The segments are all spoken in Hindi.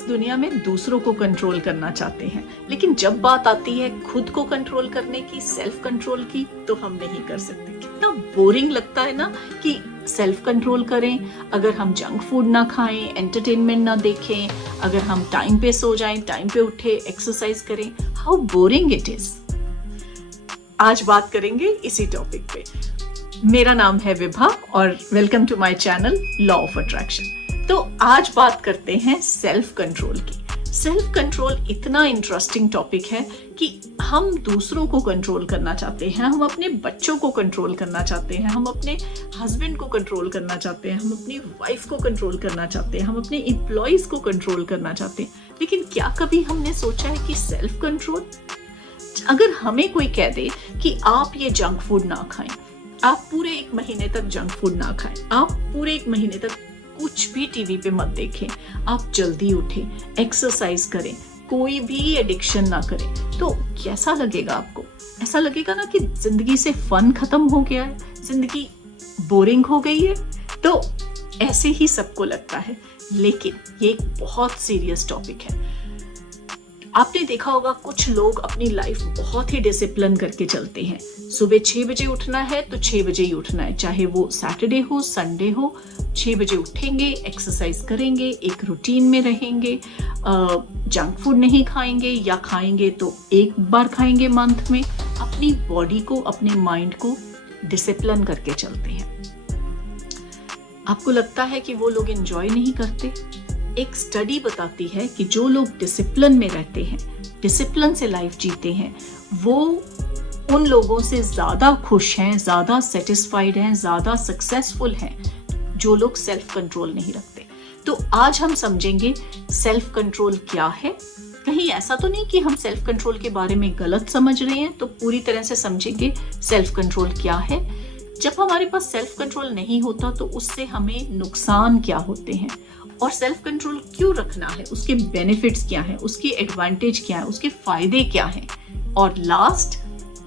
इस दुनिया में दूसरों को कंट्रोल करना चाहते हैं, लेकिन जब बात आती है खुद को कंट्रोल करने की, सेल्फ कंट्रोल की, तो हम नहीं कर सकते। कितना बोरिंग लगता है ना कि सेल्फ कंट्रोल करें। अगर हम जंक फूड ना खाएं, एंटरटेनमेंट ना देखें, अगर हम टाइम पे सो जाएं, टाइम पे उठे, एक्सरसाइज करें, हाउ बोरिंग इट इज। आज बात करेंगे इसी टॉपिक पे। मेरा नाम है विभा और welcome to my channel law of attraction. तो आज बात करते हैं सेल्फ कंट्रोल की। सेल्फ कंट्रोल इतना इंटरेस्टिंग टॉपिक है कि हम दूसरों को कंट्रोल करना चाहते हैं, हम अपने बच्चों को कंट्रोल करना चाहते हैं, हम अपने हस्बैंड को कंट्रोल करना चाहते हैं, हम अपनी वाइफ को कंट्रोल करना चाहते हैं, हम अपने एम्प्लॉइज को कंट्रोल करना चाहते हैं। लेकिन क्या कभी हमने सोचा है कि सेल्फ कंट्रोल, अगर हमें कोई कह दे कि आप ये जंक फूड ना खाएं, आप पूरे 1 महीने तक जंक फूड ना खाएं, आप पूरे 1 महीने तक कुछ भी टीवी पे मत देखें, आप जल्दी उठें, एक्सरसाइज करें, कोई भी एडिक्शन ना करें, तो कैसा लगेगा आपको? ऐसा लगेगा ना कि जिंदगी से फन खत्म हो गया है, जिंदगी बोरिंग हो गई है। तो ऐसे ही सबको लगता है, लेकिन ये एक बहुत सीरियस टॉपिक है। आपने देखा होगा कुछ लोग अपनी लाइफ बहुत ही डिसिप्लिन करके चलते हैं। सुबह 6 बजे उठना है तो 6 बजे ही उठना है, चाहे वो सैटरडे हो, संडे हो। 6 बजे उठेंगे, एक्सरसाइज करेंगे, एक रूटीन में रहेंगे, जंक फूड नहीं खाएंगे, या खाएंगे तो एक बार खाएंगे मंथ में। अपनी बॉडी को, अपने माइंड को डिसिप्लिन करके चलते हैं। आपको लगता है कि वो लोग एंजॉय नहीं करते? एक स्टडी बताती है कि जो लोग डिसिप्लिन में रहते हैं, डिसिप्लिन से लाइफ जीते हैं, वो उन लोगों से ज्यादा खुश हैं, ज्यादा सेटिस्फाइड हैं, ज्यादा सक्सेसफुल हैं जो लोग सेल्फ कंट्रोल नहीं रखते। तो आज हम समझेंगे सेल्फ कंट्रोल क्या है। कहीं ऐसा तो नहीं कि हम सेल्फ कंट्रोल के बारे में गलत समझ रहे हैं, तो पूरी तरह से समझेंगे सेल्फ कंट्रोल क्या है। जब हमारे पास सेल्फ कंट्रोल नहीं होता तो उससे हमें नुकसान क्या होते हैं, और सेल्फ कंट्रोल क्यों रखना है, उसके बेनिफिट्स क्या हैं, उसके एडवांटेज क्या है, उसके फायदे क्या हैं, और लास्ट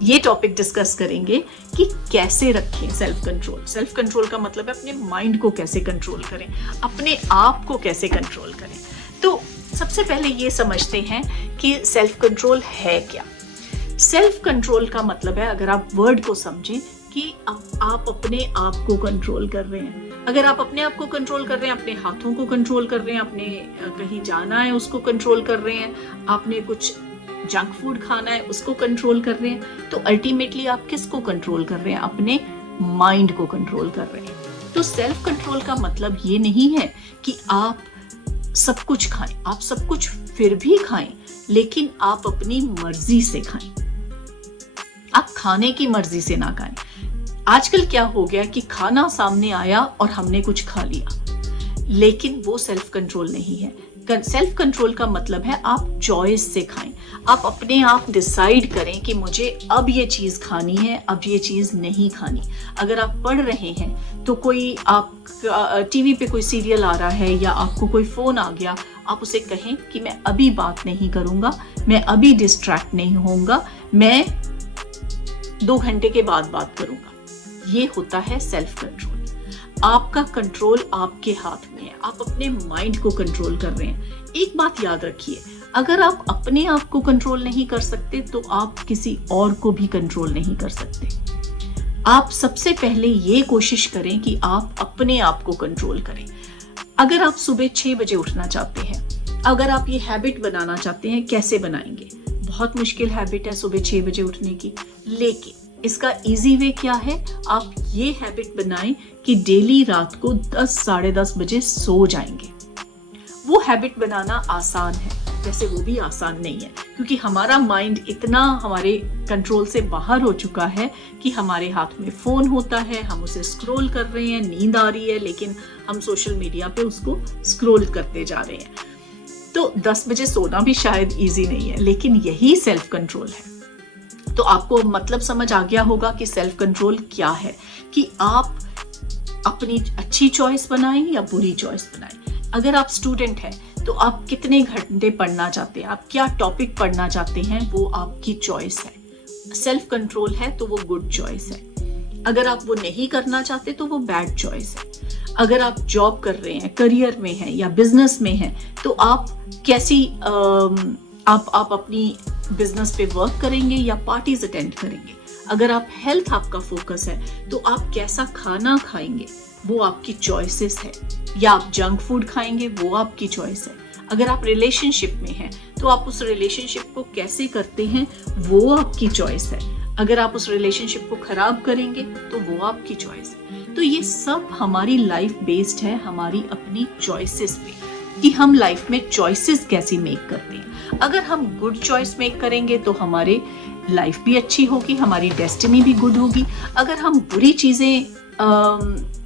ये टॉपिक डिस्कस करेंगे कि कैसे रखें सेल्फ कंट्रोल। सेल्फ कंट्रोल का मतलब है अपने माइंड को कैसे कंट्रोल करें, अपने आप को कैसे कंट्रोल करें। तो सबसे पहले ये समझते हैं कि सेल्फ कंट्रोल है क्या। सेल्फ कंट्रोल का मतलब है, अगर आप वर्ड को समझें, कि आप अपने आप को कंट्रोल कर रहे हैं। अगर आप अपने आप को कंट्रोल कर रहे हैं, अपने हाथों को कंट्रोल कर रहे हैं, अपने कहीं जाना है उसको कंट्रोल कर रहे हैं, आपने कुछ जंक फूड खाना है उसको कंट्रोल कर रहे हैं, तो अल्टीमेटली आप किसको कंट्रोल कर रहे हैं? अपने माइंड को कंट्रोल कर रहे हैं। तो सेल्फ कंट्रोल का मतलब ये नहीं है कि आप सब कुछ खाएं, आप सब कुछ फिर भी खाएं, लेकिन आप अपनी मर्जी से खाएं। आप खाने की मर्जी से ना खाएं। आजकल क्या हो गया कि खाना सामने आया और हमने कुछ खा लिया, लेकिन वो सेल्फ कंट्रोल नहीं है। सेल्फ कंट्रोल का मतलब है आप चॉइस से खाएं, आप अपने आप डिसाइड करें कि मुझे अब ये चीज खानी है, अब ये चीज नहीं खानी। अगर आप पढ़ रहे हैं तो कोई आप टीवी पे कोई सीरियल आ रहा है या आपको कोई फोन आ गया, आप उसे कहें कि मैं अभी बात नहीं करूंगा, मैं अभी डिस्ट्रैक्ट नहीं होऊंगा, मैं 2 घंटे के बाद बात करूंगा। ये होता है सेल्फ कंट्रोल। आपका कंट्रोल आपके हाथ में है, आप अपने माइंड को कंट्रोल कर रहे हैं। एक बात याद रखिए, अगर आप अपने आप को कंट्रोल नहीं कर सकते तो आप किसी और को भी कंट्रोल नहीं कर सकते। आप सबसे पहले ये कोशिश करें कि आप अपने आप को कंट्रोल करें। अगर आप सुबह 6 बजे उठना चाहते हैं, अगर आप ये हैबिट बनाना चाहते हैं, कैसे बनाएंगे? बहुत मुश्किल हैबिट है सुबह 6 बजे उठने की, लेकिन इसका इजी वे क्या है? आप ये हैबिट बनाएं कि डेली रात को 10 साढ़े 10 बजे सो जाएंगे। वो हैबिट बनाना आसान है, वैसे वो भी आसान नहीं है, क्योंकि हमारा माइंड इतना हमारे कंट्रोल से बाहर हो चुका है कि हमारे हाथ में फोन होता है, हम उसे स्क्रॉल कर रहे हैं, नींद आ रही है, लेकिन हम सोशल मीडिया पे उसको स्क्रॉल करते जा रहे हैं। तो 10 बजे सोना भी शायद इजी नहीं है, लेकिन यही सेल्फ कंट्रोल है। तो आपको मतलब समझ आ गया होगा कि सेल्फ कंट्रोल क्या है, कि आप अपनी अच्छी चॉइस बनाएं या बुरी चॉइस बनाएं। अगर आप स्टूडेंट हैं तो आप कितने घंटे पढ़ना चाहते हैं, आप क्या टॉपिक पढ़ना चाहते हैं, वो आपकी चॉइस है। सेल्फ कंट्रोल है तो वो गुड चॉइस है। अगर आप वो नहीं करना चाहते तो वो बैड चॉइस है। अगर आप जॉब कर रहे हैं, करियर में हैं या बिजनेस में हैं, तो आप कैसी आप अपनी बिजनेस पे वर्क करेंगे या पार्टीज अटेंड करेंगे। अगर आप हेल्थ आपका फोकस है तो आप कैसा खाना खाएंगे, वो आपकी चॉइसेस है, या आप जंक फूड खाएंगे, वो आपकी चॉइस है। अगर आप रिलेशनशिप में हैं तो आप उस रिलेशनशिप को कैसे करते हैं, वो आपकी चॉइस है। अगर आप उस रिलेशनशिप को खराब करेंगे तो वो आपकी चॉइस है। तो ये सब हमारी लाइफ बेस्ड है हमारी अपनी चॉइसेस पे, कि हम लाइफ में चॉइसेस कैसी मेक करते हैं। अगर हम गुड चॉइस मेक करेंगे तो हमारे लाइफ भी अच्छी होगी, हमारी डेस्टिनी भी गुड होगी। अगर हम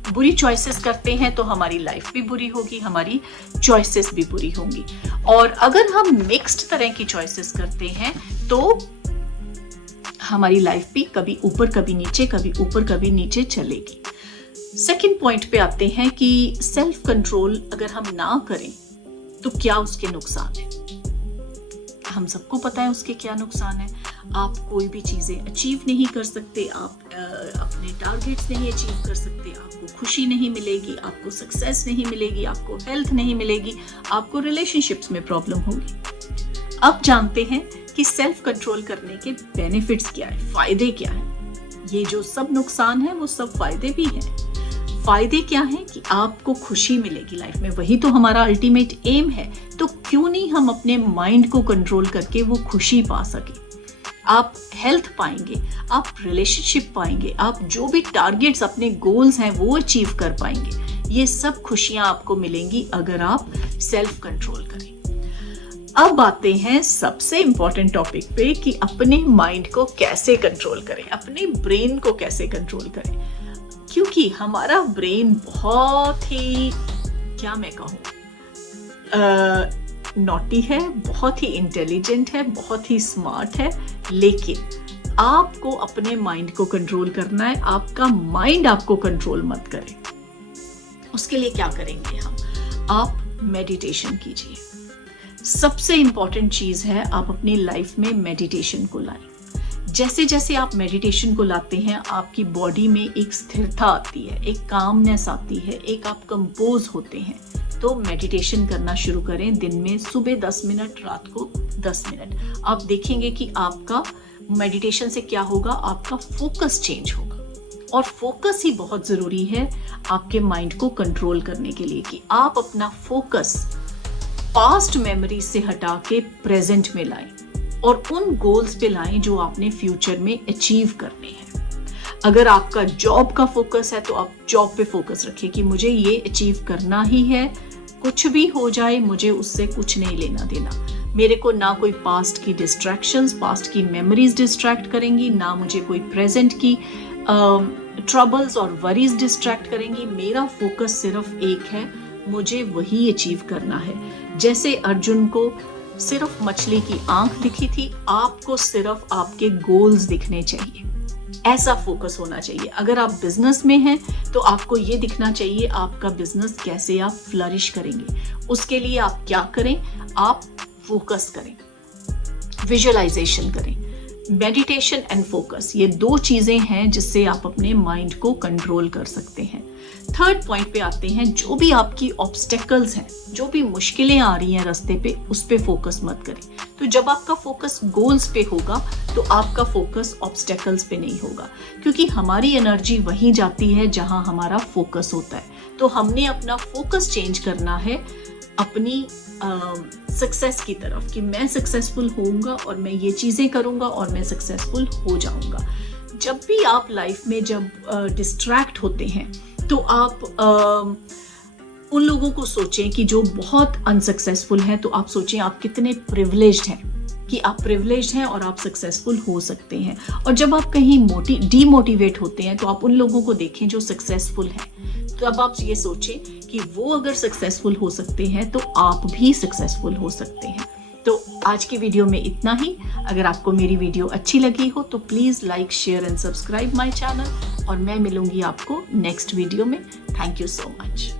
बुरी चॉइसेस करते हैं तो हमारी लाइफ भी बुरी होगी, हमारी चॉइसेस भी बुरी होंगी। और अगर हम मिक्स्ड तरह की चॉइसेस करते हैं तो हमारी लाइफ भी कभी ऊपर कभी नीचे, कभी ऊपर कभी नीचे चलेगी। सेकंड पॉइंट पे आते हैं कि सेल्फ कंट्रोल अगर हम ना करें तो क्या उसके नुकसान है। हम सबको पता है उसके क्या नुकसान है। आप कोई भी चीजें अचीव नहीं कर सकते, आप अपने टारगेट्स नहीं अचीव कर सकते, आपको खुशी नहीं मिलेगी, आपको सक्सेस नहीं मिलेगी, आपको हेल्थ नहीं मिलेगी, आपको रिलेशनशिप्स में प्रॉब्लम होगी। अब जानते हैं कि सेल्फ कंट्रोल करने के बेनिफिट्स क्या है, फायदे क्या है। ये जो सब नुकसान है वो सब फायदे भी हैं। फायदे क्या है कि आपको खुशी मिलेगी लाइफ में, वही तो हमारा अल्टीमेट एम है। तो क्यों नहीं हम अपने माइंड को कंट्रोल करके वो खुशी पा सके। आप हेल्थ पाएंगे, आप रिलेशनशिप पाएंगे, आप जो भी टारगेट्स अपने गोल्स हैं वो अचीव कर पाएंगे। ये सब खुशियां आपको मिलेंगी अगर आप सेल्फ कंट्रोल करें। अब आते हैं सबसे इंपॉर्टेंट टॉपिक पे कि अपने माइंड को कैसे कंट्रोल करें, अपने ब्रेन को कैसे कंट्रोल करें। क्योंकि हमारा ब्रेन बहुत ही, क्या मैं कहूँ, नॉटी है, बहुत ही इंटेलिजेंट है, बहुत ही स्मार्ट है। लेकिन आपको अपने माइंड को कंट्रोल करना है, आपका माइंड आपको कंट्रोल मत करे। उसके लिए क्या करेंगे हम, आप मेडिटेशन कीजिए। सबसे इंपॉर्टेंट चीज है आप अपनी लाइफ में मेडिटेशन को लाएं। जैसे जैसे आप मेडिटेशन को लाते हैं आपकी बॉडी में एक स्थिरता आती है, एक कामनेस आती है, एक आप कंपोज होते हैं। तो मेडिटेशन करना शुरू करें, दिन में सुबह 10 मिनट, रात को 10 मिनट। आप देखेंगे कि आपका मेडिटेशन से क्या होगा, आपका फोकस चेंज होगा। और फोकस ही बहुत जरूरी है आपके माइंड को कंट्रोल करने के लिए, कि आप अपना फोकस पास्ट मेमोरी से हटा के प्रेजेंट में लाएं और उन गोल्स पे लाएं जो आपने फ्यूचर में अचीव करने हैं। अगर आपका जॉब का फोकस है तो आप जॉब पे फोकस रखिए कि मुझे ये अचीव करना ही है, कुछ भी हो जाए मुझे उससे कुछ नहीं लेना देना। मेरे को ना कोई पास्ट की डिस्ट्रैक्शंस, पास्ट की मेमोरीज डिस्ट्रैक्ट करेंगी, ना मुझे कोई प्रेजेंट की ट्रबल्स और वरीज डिस्ट्रैक्ट करेंगी। मेरा फोकस सिर्फ एक है, मुझे वही अचीव करना है। जैसे अर्जुन को सिर्फ मछली की आंख दिखी थी, आपको सिर्फ आपके गोल्स दिखने चाहिए। ऐसा फोकस होना चाहिए। अगर आप बिजनेस में हैं तो आपको ये दिखना चाहिए आपका बिजनेस कैसे आप फ्लरिश करेंगे। उसके लिए आप क्या करें, आप फोकस करें, विजुअलाइजेशन करें। मेडिटेशन एंड फोकस, ये दो चीजें हैं जिससे आप अपने माइंड को कंट्रोल कर सकते हैं। थर्ड पॉइंट पे आते हैं, जो भी आपकी ऑब्स्टेकल्स हैं, जो भी मुश्किलें आ रही हैं रास्ते पे, उस पे फोकस मत करें। तो जब आपका फोकस गोल्स पे होगा तो आपका फोकस ऑब्स्टेकल्स पे नहीं होगा, क्योंकि हमारी एनर्जी वहीं जाती है जहां हमारा फोकस होता है। तो हमने अपना फोकस चेंज करना है अपनी सक्सेस की तरफ, कि मैं सक्सेसफुल होऊंगा और मैं ये चीजें करूंगा और मैं सक्सेसफुल हो जाऊंगा। जब भी आप लाइफ में जब डिस्ट्रैक्ट होते हैं तो आप उन लोगों को सोचें कि जो बहुत अनसक्सेसफुल हैं, तो आप सोचें आप कितने प्रिविलेज्ड हैं, कि आप प्रिविलेज्ड हैं और आप सक्सेसफुल हो सकते हैं। और जब आप कहीं डीमोटिवेट होते हैं तो आप उन लोगों को देखें जो सक्सेसफुल हैं। तो अब आप ये सोचें कि वो अगर सक्सेसफुल हो सकते हैं तो आप भी सक्सेसफुल हो सकते हैं। तो आज की वीडियो में इतना ही। अगर आपको मेरी वीडियो अच्छी लगी हो तो please like, share and subscribe my channel, और मैं मिलूंगी आपको नेक्स्ट वीडियो में। Thank you so much.